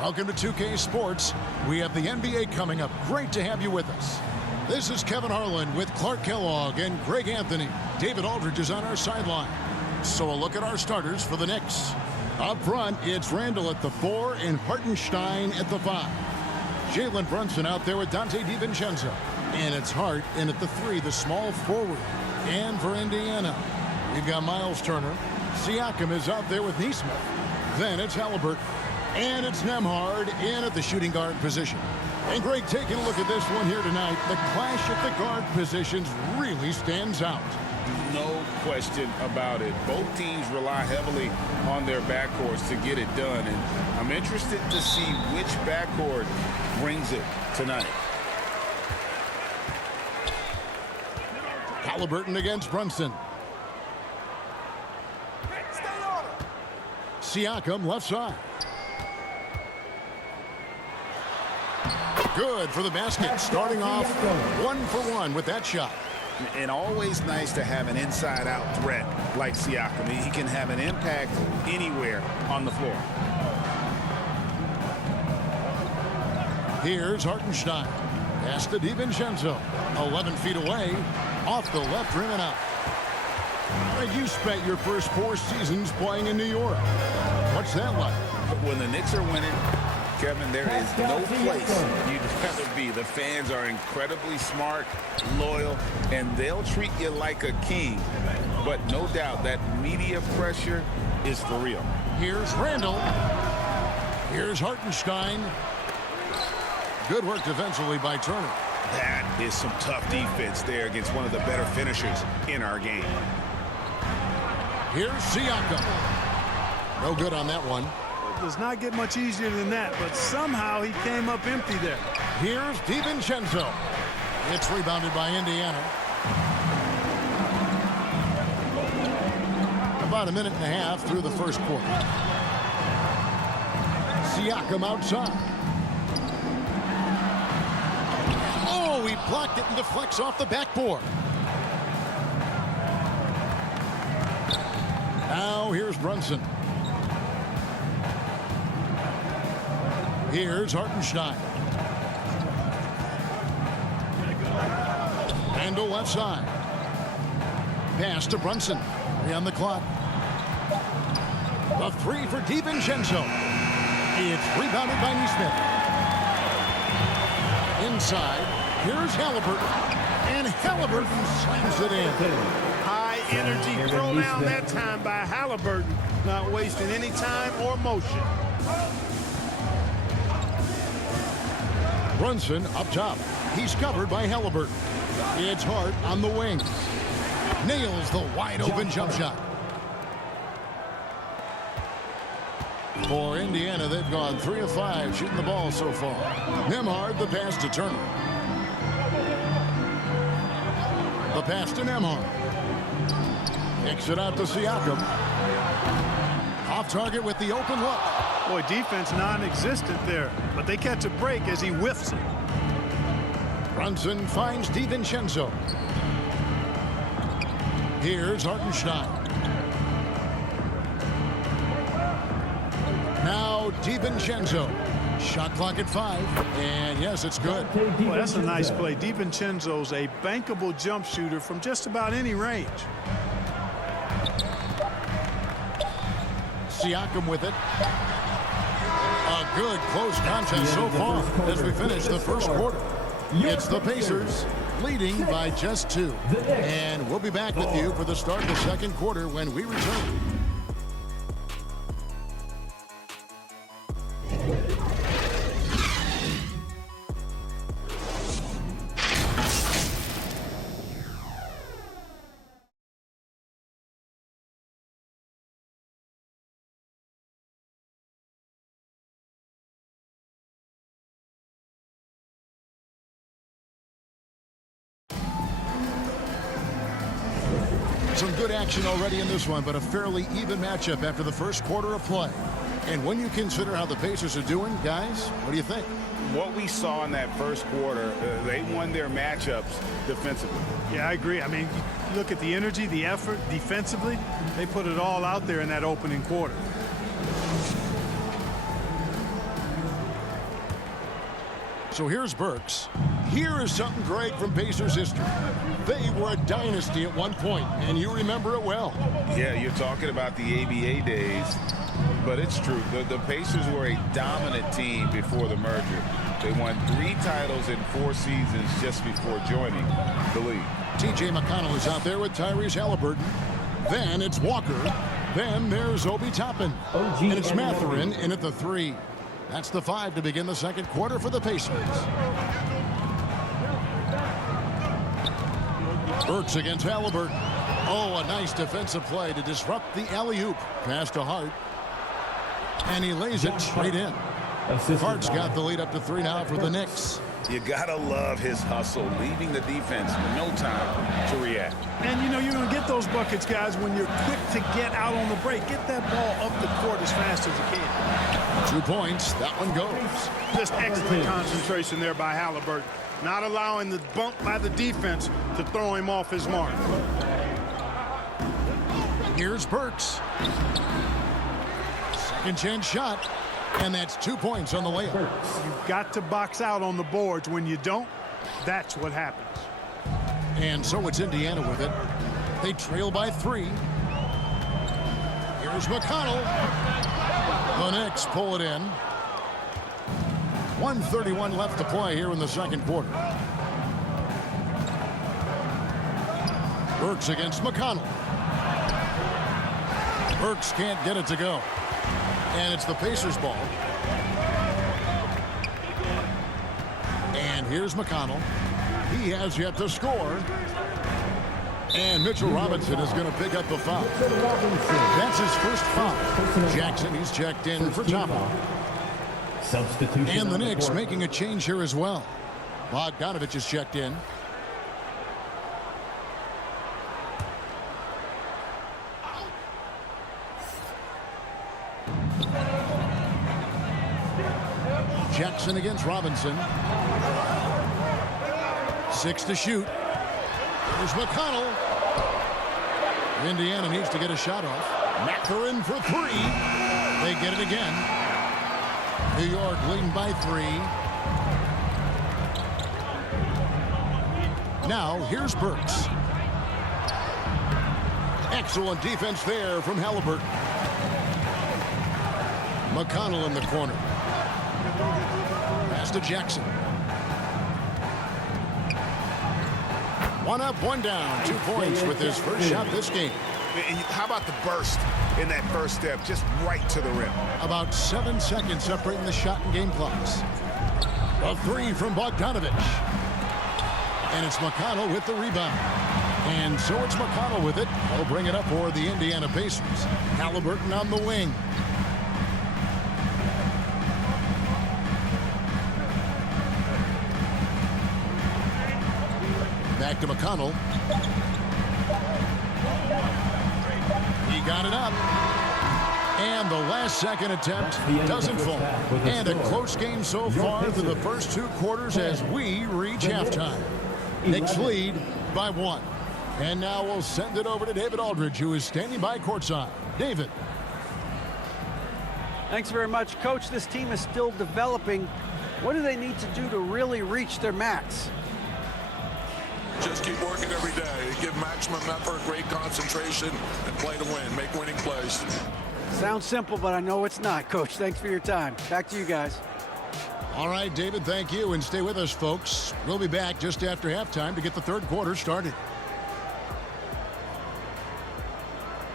Welcome to 2K Sports. We have the NBA coming up. Great to have you with us. This is Kevin Harlan with Clark Kellogg and Greg Anthony. David Aldridge is on our sideline. So a look at our starters for the Knicks. Up front, it's Randall at the 4 and Hartenstein at the 5. Jalen Brunson out there with Dante DiVincenzo. And it's Hart in at the 3, the small forward. And for Indiana, you've got Miles Turner. Siakam is out there with Nesmith. Then it's Halliburton. And it's Nembhard in at the shooting guard position. And Greg, taking a look at this one here tonight, the clash at the guard positions really stands out. No question about it. Both teams rely heavily on their backcourts to get it done. And I'm interested to see which backcourt brings it tonight. Halliburton against Brunson. Siakam left side. Good for the basket. Starting off 1-for-1 with that shot. And always nice to have an inside-out threat like Siakam. He can have an impact anywhere on the floor. Here's Hartenstein. Pass to DiVincenzo. 11 feet away. Off the left rim and out. You spent your first 4 seasons playing in New York. What's that like? When the Knicks are winning, Kevin, there is no place you'd rather be. The fans are incredibly smart, loyal, and they'll treat you like a king. But no doubt that media pressure is for real. Here's Randall. Here's Hartenstein. Good work defensively by Turner. That is some tough defense there against one of the better finishers in our game. Here's Siakam. No good on that one. It does not get much easier than that, but somehow he came up empty there. Here's DiVincenzo. It's rebounded by Indiana. About a minute and a half through the first quarter. Siakam outside. Oh, he blocked it and deflects off the backboard. Now here's Brunson. Here's Hartenstein. Randall left side. Pass to Brunson. 3 on the clock. The 3 for DiVincenzo. It's rebounded by Nesmith. Inside. Here's Halliburton. And Halliburton slams it in. High energy throwdown that time by Halliburton. Not wasting any time or motion. Brunson up top. He's covered by Halliburton. It's Hart on the wing. Nails the wide open jump shot. For Indiana, they've gone 3 of 5 shooting the ball so far. Nembhard, the pass to Turner. The pass to Nembhard. Kicks it out to Siakam. Off target with the open look. Boy, defense non-existent there, but they catch a break as he whiffs it. Brunson finds DiVincenzo. Here's Hartenstein. Now DiVincenzo. Shot clock at 5. And yes, it's good. Boy, that's a nice play. DiVincenzo's a bankable jump shooter from just about any range. Siakam with it. A good close contest so far as we finish the first quarter. It's the Pacers leading by just 2. And we'll be back with you for the start of the second quarter when we return. Some good action already in this one, but a fairly even matchup after the first quarter of play. And when you consider how the Pacers are doing, guys, what do you think? What we saw in that first quarter, they won their matchups defensively. Yeah, I agree. I mean, look at the energy, the effort defensively. They put it all out there in that opening quarter. So here's Burks. Here is something great from Pacers history. They were a dynasty at one point, and you remember it well. Yeah, you're talking about the ABA days, but it's true. The Pacers were a dominant team before the merger. They won 3 titles in 4 seasons just before joining the league. T.J. McConnell is out there with Tyrese Halliburton. Then it's Walker. Then there's Obi Toppin. And it's Mathurin in at the 3. That's the 5 to begin the second quarter for the Pacers. Burks against Halliburton. Oh, a nice defensive play to disrupt the alley-oop. Pass to Hart. And he lays it straight in. Hart's got the lead up to 3 now for the Knicks. You gotta love his hustle, leaving the defense with no time to react. And you know you're going to get those buckets, guys, when you're quick to get out on the break. Get that ball up the court as fast as you can. 2 points. That one goes. Just excellent concentration there by Halliburton. Not allowing the bump by the defense to throw him off his mark. Here's Burks. Second chance shot. And that's 2 points on the layup. You've got to box out on the boards. When you don't, that's what happens. And so it's Indiana with it. They trail by 3. Here's McConnell. The Knicks pull it in. 1:31 left to play here in the second quarter. Burks against McConnell. Burks can't get it to go. And it's the Pacers ball. And here's McConnell. He has yet to score. And Mitchell Robinson is going to pick up the foul. That's his first foul. Jackson, he's checked in for Toppin. Substitution. And the Knicks making a change here as well. Bogdanovich is checked in. Jackson against Robinson. 6 to shoot. Here's McConnell. Indiana needs to get a shot off. Mathurin for 3. They get it again. New York leading by 3. Now here's Burks. Excellent defense there from Halliburton. McConnell in the corner. Pass to Jackson. 1 up, 1 down. 2 points with his first shot this game. And how about the burst in that first step, just right to the rim? About 7 seconds separating the shot and game clocks. A 3 from Bogdanovich. And it's McConnell with the rebound. And so it's McConnell with it. He'll bring it up for the Indiana Pacers. Halliburton on the wing. Back to McConnell. He got it up. And the last second attempt doesn't fall. And a close game so far through the first 2 quarters as we reach halftime. Knicks lead by 1. And now we'll send it over to David Aldridge, who is standing by courtside. David. Thanks very much, Coach. This team is still developing. What do they need to do to really reach their max? Just keep working every day. Give maximum effort, great concentration, and play to win. Make winning plays. Sounds simple, but I know it's not, Coach. Thanks for your time. Back to you guys. All right, David, thank you. And stay with us, folks. We'll be back just after halftime to get the third quarter started.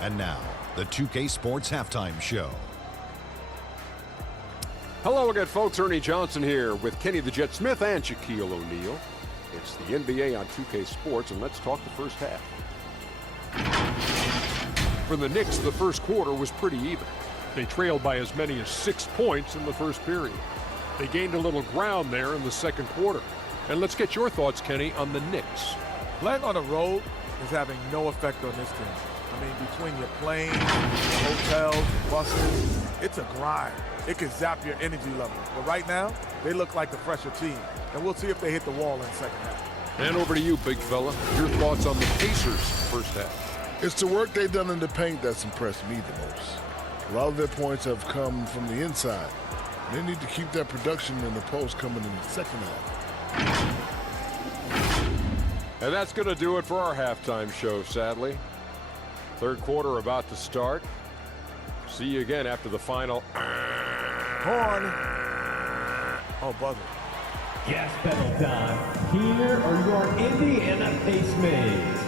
And now, the 2K Sports Halftime Show. Hello again, folks. Ernie Johnson here with Kenny the Jet Smith and Shaquille O'Neal. It's the NBA on 2K Sports, and let's talk the first half. For the Knicks, the first quarter was pretty even. They trailed by as many as 6 points in the first period. They gained a little ground there in the second quarter. And let's get your thoughts, Kenny, on the Knicks. Playing on the road is having no effect on this team. I mean, between your planes, hotels, buses, it's a grind. It can zap your energy level. But right now, they look like the fresher team. And we'll see if they hit the wall in the second half. And over to you, big fella. Your thoughts on the Pacers' first half? It's the work they've done in the paint that's impressed me the most. A lot of their points have come from the inside. They need to keep that production in the post coming in the second half. And that's going to do it for our halftime show, sadly. Third quarter about to start. See you again after the final. Horn. Oh, buzzer. Gas pedal time. Here are your Indiana Pacemates.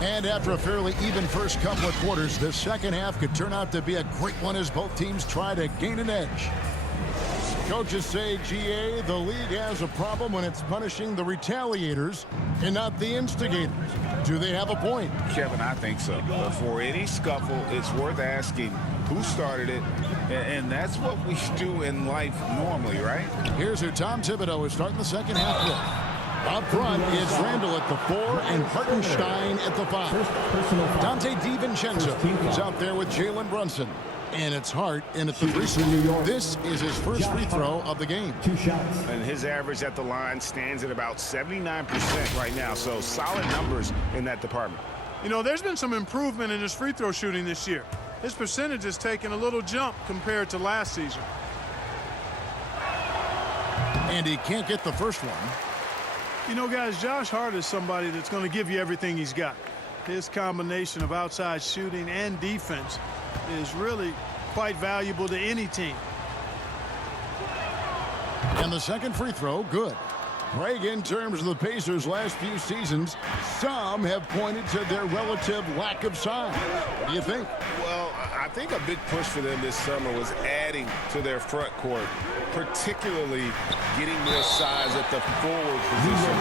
And after a fairly even first couple of quarters, the second half could turn out to be a great one as both teams try to gain an edge. Coaches say, GA, the league has a problem when it's punishing the retaliators and not the instigators. Do they have a point? Kevin, I think so. Before any scuffle, it's worth asking who started it, and that's what we do in life normally, right? Here's who Tom Thibodeau is starting the second half with. Up front is Randall at the 4 and Hartenstein at the 5. Dante DiVincenzo is out there with Jalen Brunson. And it's Hart in at the 3 spot. This is his first free throw of the game. 2 shots. And his average at the line stands at about 79% right now. So solid numbers in that department. You know, there's been some improvement in his free throw shooting this year. His percentage has taken a little jump compared to last season. And he can't get the first one. You know, guys, Josh Hart is somebody that's going to give you everything he's got. His combination of outside shooting and defense is really quite valuable to any team. And the second free throw, good. Greg, in terms of the Pacers' last few seasons, some have pointed to their relative lack of size. What do you think? Well, I think a big push for them this summer was adding to their front court, particularly getting more size at the forward position.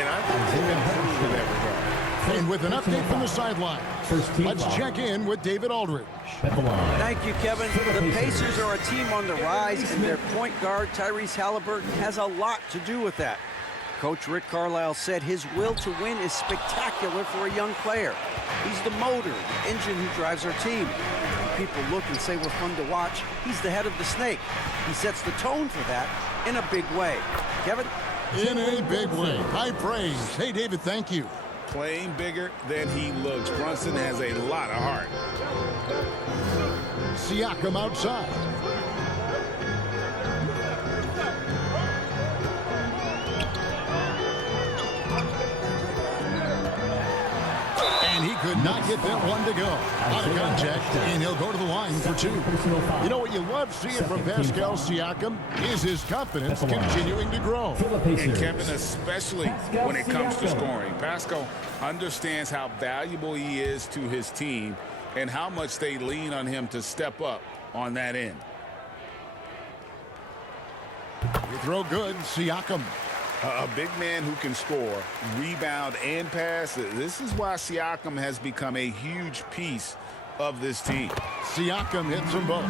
And I think they've improved in that regard. And with an update from the sideline, let's check in with David Aldridge. Thank you, Kevin. The Pacers are a team on the rise, and their point guard, Tyrese Halliburton, has a lot to do with that. Coach Rick Carlisle said his will to win is spectacular for a young player. He's the motor, the engine who drives our team. When people look and say we're fun to watch, he's the head of the snake. He sets the tone for that in a big way. Kevin? In a big way. High praise. Hey, David, thank you. Playing bigger than he looks. Brunson has a lot of heart. Siakam outside. And he could not get that one to go. Out of contact, and he'll go to the line for 2. You know what you love seeing from Pascal Siakam is his confidence continuing to grow. And Kevin, especially when it comes to scoring. Pascal understands how valuable he is to his team and how much they lean on him to step up on that end. You throw good, Siakam. A big man who can score, rebound, and pass. This is why Siakam has become a huge piece of this team. Siakam hits them both.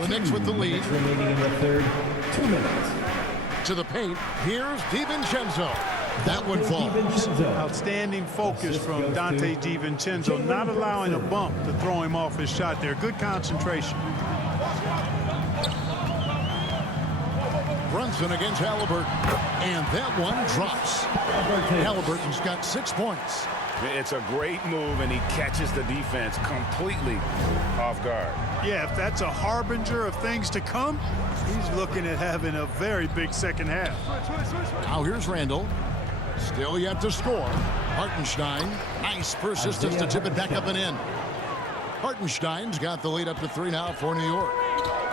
The Knicks with the lead. Remaining in the third. 2 minutes. To the paint. Here's DiVincenzo. That one falls. Outstanding focus from Dante DiVincenzo, not allowing a bump to throw him off his shot there. Good concentration. Brunson against Halliburton. And that one drops. Halliburton's got 6 points. It's a great move, and he catches the defense completely off guard. Yeah, if that's a harbinger of things to come, he's looking at having a very big second half. Now here's Randall. Still yet to score. Hartenstein. Nice persistence to tip it back up and in. Hartenstein's got the lead up to 3 now for New York.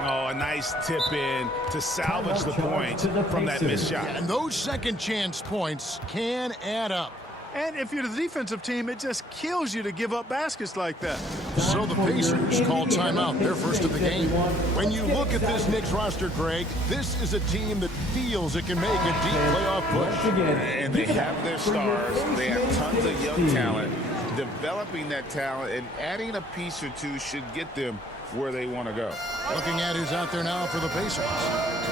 Oh, a nice tip in to salvage the point from that missed shot. And those second chance points can add up. And if you're the defensive team, it just kills you to give up baskets like that. So the Pacers call timeout, their first of the game. When you look at this Knicks roster, Greg, this is a team that feels it can make a deep playoff push. And they have their stars. They have tons of young talent. Developing that talent and adding a piece or two should get them where they want to go. Looking at who's out there now for the Pacers.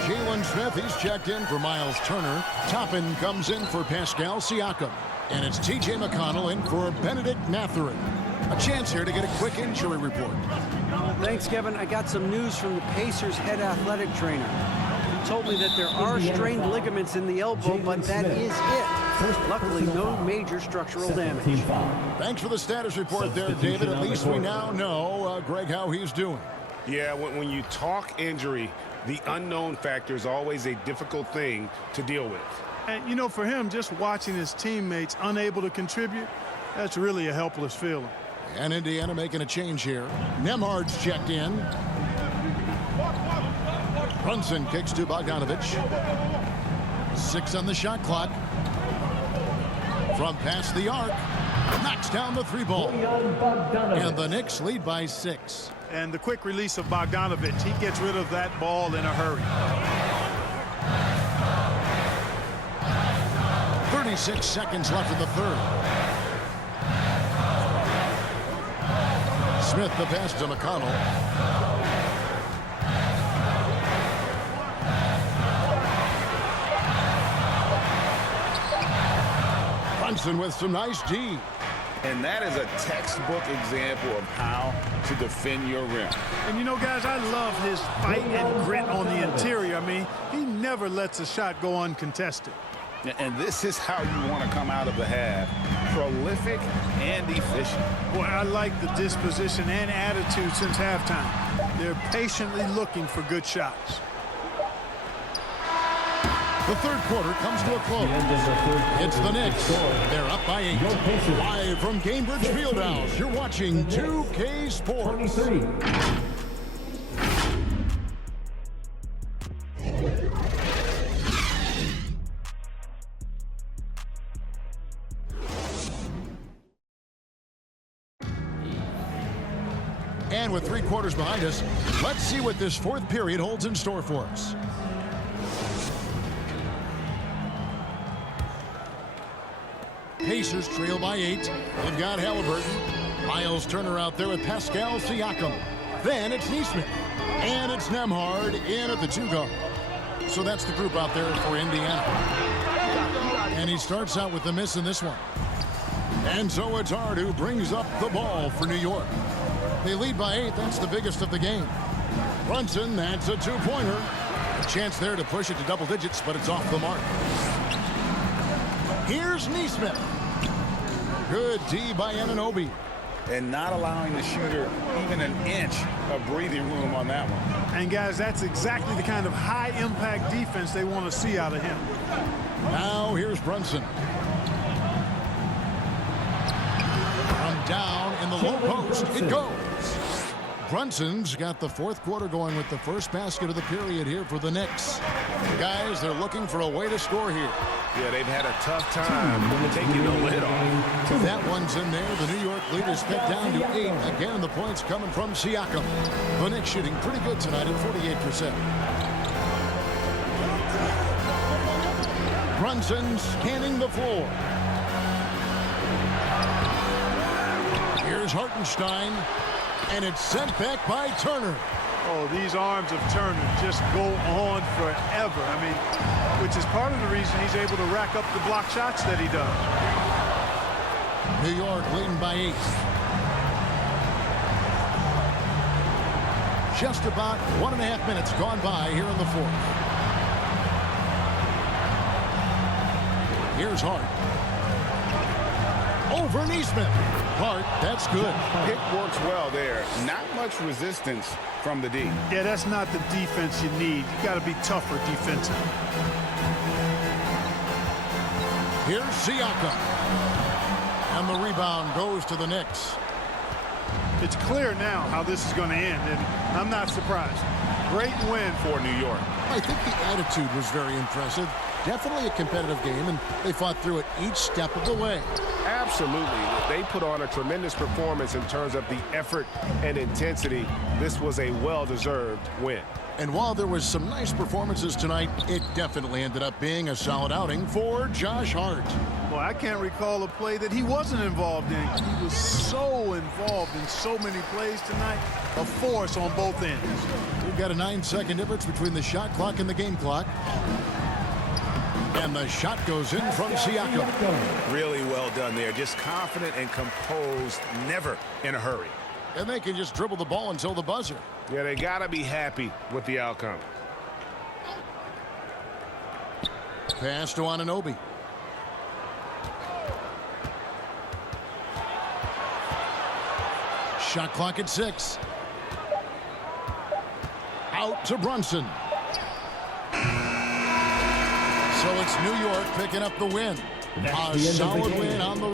Jalen Smith, he's checked in for Miles Turner. Toppin comes in for Pascal Siakam. And it's T.J. McConnell in for Benedict Mathurin. A chance here to get a quick injury report. Thanks, Kevin. I got some news from the Pacers head athletic trainer. He told me that there are strained ligaments in the elbow, but that is it. Luckily, no major structural damage. Thanks for the status report there, David. At least we now know, Greg, how he's doing. Yeah, when you talk injury, the unknown factor is always a difficult thing to deal with. And, you know, for him, just watching his teammates unable to contribute, that's really a helpless feeling. And Indiana making a change here. Nemhard's checked in. Brunson kicks to Bogdanovich. 6 on the shot clock. From past the arc. Knocks down the 3-ball. And the Knicks lead by 6. And the quick release of Bogdanovich, he gets rid of that ball in a hurry. 36 seconds left in the third. Smith the pass to McConnell. Brunson with some nice D. And that is a textbook example of how to defend your rim. And, you know, guys, I love his fight and grit on the interior. I mean, he never lets a shot go uncontested. And this is how you want to come out of the half. Prolific and efficient. Boy, I like the disposition and attitude since halftime. They're patiently looking for good shots. The third quarter comes to a close. It's the Knicks. They're up by 8. Live from Cambridge Fieldhouse, you're watching 2K Sports. And with 3 quarters behind us, let's see what this fourth period holds in store for us. Pacers trail by 8. They've got Halliburton. Miles Turner out there with Pascal Siakam. Then it's Neesmith. And it's Nemhard in at the 2 guard. So that's the group out there for Indiana. And he starts out with the miss in this one. And so it's Hard who brings up the ball for New York. They lead by 8. That's the biggest of the game. Brunson, that's a 2-pointer. A chance there to push it to double digits, but it's off the mark. Here's Neesmith. Good D by Anunoby. And not allowing the shooter even an inch of breathing room on that one. And, guys, that's exactly the kind of high-impact defense they want to see out of him. Now here's Brunson. From down in the low post, it goes. Brunson's got the fourth quarter going with the first basket of the period here for the Knicks. Guys, they're looking for a way to score here. Yeah, they've had a tough time taking the lid off. That one's in there. The New York lead is cut down to 8. Again, the points coming from Siakam. The Knicks shooting pretty good tonight at 48%. Brunson scanning the floor. Here's Hartenstein. And it's sent back by Turner. Oh, these arms of Turner just go on forever. I mean, which is part of the reason he's able to rack up the block shots that he does. New York leading by 8. Just about 1.5 minutes gone by here in the fourth. Here's Hart. Over Neesmith. Hart, that's good. Pick works well there. Not much resistance from the D. Yeah, that's not the defense you need. You got to be tougher defensively. Here's Siakam. And the rebound goes to the Knicks. It's clear now how this is going to end, and I'm not surprised. Great win for New York. I think the attitude was very impressive. Definitely a competitive game, and they fought through it each step of the way. Absolutely. They put on a tremendous performance in terms of the effort and intensity. This was a well-deserved win. And while there was some nice performances tonight, it definitely ended up being a solid outing for Josh Hart. Well, I can't recall a play that he wasn't involved in. He was so involved in so many plays tonight. A force on both ends. We've got a 9-second difference between the shot clock and the game clock. And the shot goes in from Siakam. Really well done there. Just confident and composed, never in a hurry. And they can just dribble the ball until the buzzer. Yeah, they got to be happy with the outcome. Pass to Anunoby. Shot clock at 6. Out to Brunson. So it's New York picking up the win. A solid win on the